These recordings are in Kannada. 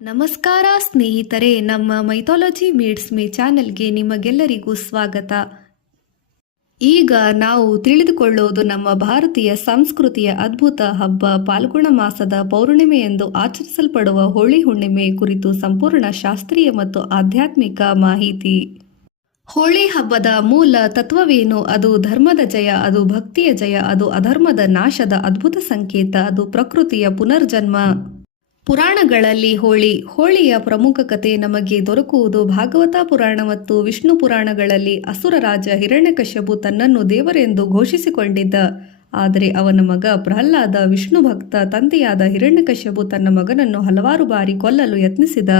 ನಮಸ್ಕಾರ ಸ್ನೇಹಿತರೆ, ನಮ್ಮ ಮೈಥಾಲಜಿ ಮೀಟ್ಸ್ ಮೀ ಚಾನೆಲ್ಗೆ ನಿಮಗೆಲ್ಲರಿಗೂ ಸ್ವಾಗತ. ಈಗ ನಾವು ತಿಳಿದುಕೊಳ್ಳುವುದು ನಮ್ಮ ಭಾರತೀಯ ಸಂಸ್ಕೃತಿಯ ಅದ್ಭುತ ಹಬ್ಬ ಫಾಲ್ಗುಣ ಮಾಸದ ಪೌರ್ಣಿಮೆಯೆಂದು ಆಚರಿಸಲ್ಪಡುವ ಹೋಳಿ ಹುಣ್ಣಿಮೆ ಕುರಿತು ಸಂಪೂರ್ಣ ಶಾಸ್ತ್ರೀಯ ಮತ್ತು ಆಧ್ಯಾತ್ಮಿಕ ಮಾಹಿತಿ. ಹೋಳಿ ಹಬ್ಬದ ಮೂಲ ತತ್ವವೇನು? ಅದು ಧರ್ಮದ ಜಯ, ಅದು ಭಕ್ತಿಯ ಜಯ, ಅದು ಅಧರ್ಮದ ನಾಶದ ಅದ್ಭುತ ಸಂಕೇತ, ಅದು ಪ್ರಕೃತಿಯ ಪುನರ್ಜನ್ಮ. ಪುರಾಣಗಳಲ್ಲಿ ಹೋಳಿಯ ಪ್ರಮುಖ ಕಥೆ ನಮಗೆ ದೊರಕುವುದು ಭಾಗವತ ಪುರಾಣ ಮತ್ತು ವಿಷ್ಣು ಪುರಾಣಗಳಲ್ಲಿ. ಅಸುರ ರಾಜ ಹಿರಣ್ಯಕಶ್ಯಪು ತನ್ನನ್ನು ದೇವರೆಂದು ಘೋಷಿಸಿಕೊಂಡಿದ್ದ. ಆದರೆ ಅವನ ಮಗ ಪ್ರಹ್ಲಾದ ವಿಷ್ಣು ಭಕ್ತ. ತಂದೆಯಾದ ಹಿರಣ್ಯಕಶ್ಯಪು ತನ್ನ ಮಗನನ್ನು ಹಲವಾರು ಬಾರಿ ಕೊಲ್ಲಲು ಯತ್ನಿಸಿದ.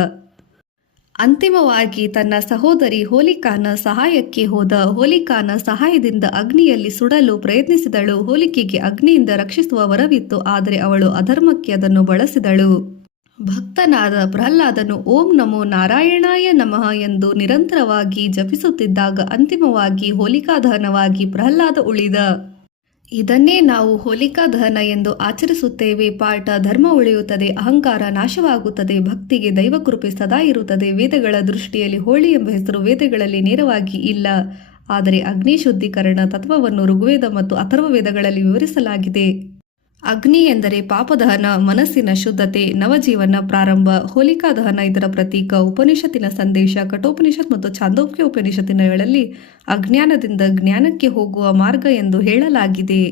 ಅಂತಿಮವಾಗಿ ತನ್ನ ಸಹೋದರಿ ಹೋಲಿಕಾನ ಸಹಾಯಕ್ಕೆ ಹೋದ. ಹೋಲಿಕಾನ ಸಹಾಯದಿಂದ ಅಗ್ನಿಯಲ್ಲಿ ಸುಡಲು ಪ್ರಯತ್ನಿಸಿದಳು. ಹೋಲಿಕೆಗೆ ಅಗ್ನಿಯಿಂದ ರಕ್ಷಿಸುವ ವರವಿತ್ತು, ಆದರೆ ಅವಳು ಅಧರ್ಮಕ್ಕೆ ಅದನ್ನು ಬಳಸಿದಳು. ಭಕ್ತನಾದ ಪ್ರಹ್ಲಾದನು ಓಂ ನಮೋ ನಾರಾಯಣಾಯ ನಮಃ ಎಂದು ನಿರಂತರವಾಗಿ ಜಪಿಸುತ್ತಿದ್ದಾಗ ಅಂತಿಮವಾಗಿ ಹೋಲಿಕಾ ದಹನವಾಗಿ ಪ್ರಹ್ಲಾದ ಉಳಿದ. ಇದನ್ನೇ ನಾವು ಹೋಲಿಕಾ ದಹನ ಎಂದು ಆಚರಿಸುತ್ತೇವೆ. ಪಾಠ: ಧರ್ಮ ಉಳಿಯುತ್ತದೆ, ಅಹಂಕಾರ ನಾಶವಾಗುತ್ತದೆ, ಭಕ್ತಿಗೆ ದೈವಕೃಪೆ ಸದಾ ಇರುತ್ತದೆ. ವೇದಗಳ ದೃಷ್ಟಿಯಲ್ಲಿ ಹೋಳಿ ಎಂಬ ಹೆಸರು ವೇದಗಳಲ್ಲಿ ನೇರವಾಗಿ ಇಲ್ಲ, ಆದರೆ ಅಗ್ನಿ ಶುದ್ಧೀಕರಣ ತತ್ವವನ್ನು ಋಗ್ವೇದ ಮತ್ತು ಅಥರ್ವವೇದಗಳಲ್ಲಿ ವಿವರಿಸಲಾಗಿದೆ. ಅಗ್ನಿ ಎಂದರೆ ಪಾಪದಹನ, ಮನಸ್ಸಿನ ಶುದ್ಧತೆ, ನವಜೀವನ ಪ್ರಾರಂಭ. ಹೋಲಿಕಾ ದಹನ ಇದರ ಪ್ರತೀಕ. ಉಪನಿಷತ್ತಿನ ಸಂದೇಶ: ಕಠೋಪನಿಷತ್ ಮತ್ತು ಛಾಂದೋಗ್ಯ ಉಪನಿಷತ್ತಿನಲ್ಲಿ ಅಜ್ಞಾನದಿಂದ ಜ್ಞಾನಕ್ಕೆ ಹೋಗುವ ಮಾರ್ಗ ಎಂದು ಹೇಳಲಾಗಿದೆ.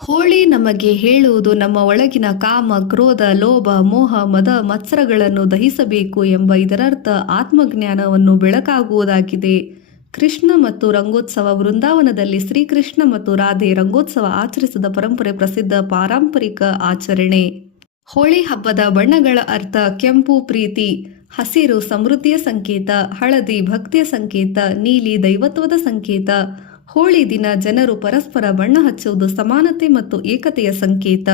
ಹೋಳಿ ನಮಗೆ ಹೇಳುವುದು ನಮ್ಮ ಒಳಗಿನ ಕಾಮ, ಕ್ರೋಧ, ಲೋಭ, ಮೋಹ, ಮದ, ಮತ್ಸರಗಳನ್ನು ದಹಿಸಬೇಕು ಎಂಬ ಇದರರ್ಥ ಆತ್ಮಜ್ಞಾನವನ್ನು ಬೆಳಕಾಗುವುದಾಗಿದೆ. ಕೃಷ್ಣ ಮತ್ತು ರಂಗೋತ್ಸವ. ವೃಂದಾವನದಲ್ಲಿ ಶ್ರೀಕೃಷ್ಣ ಮತ್ತು ರಾಧೆ ರಂಗೋತ್ಸವ ಆಚರಿಸಿದ ಪರಂಪರೆ ಪ್ರಸಿದ್ಧ ಪಾರಂಪರಿಕ ಆಚರಣೆ. ಹೋಳಿ ಹಬ್ಬದ ಬಣ್ಣಗಳ ಅರ್ಥ: ಕೆಂಪು ಪ್ರೀತಿ, ಹಸಿರು ಸಮೃದ್ಧಿಯ ಸಂಕೇತ, ಹಳದಿ ಭಕ್ತಿಯ ಸಂಕೇತ, ನೀಲಿ ದೈವತ್ವದ ಸಂಕೇತ. ಹೋಳಿ ದಿನ ಜನರು ಪರಸ್ಪರ ಬಣ್ಣ ಹಚ್ಚುವುದು ಸಮಾನತೆ ಮತ್ತು ಏಕತೆಯ ಸಂಕೇತ.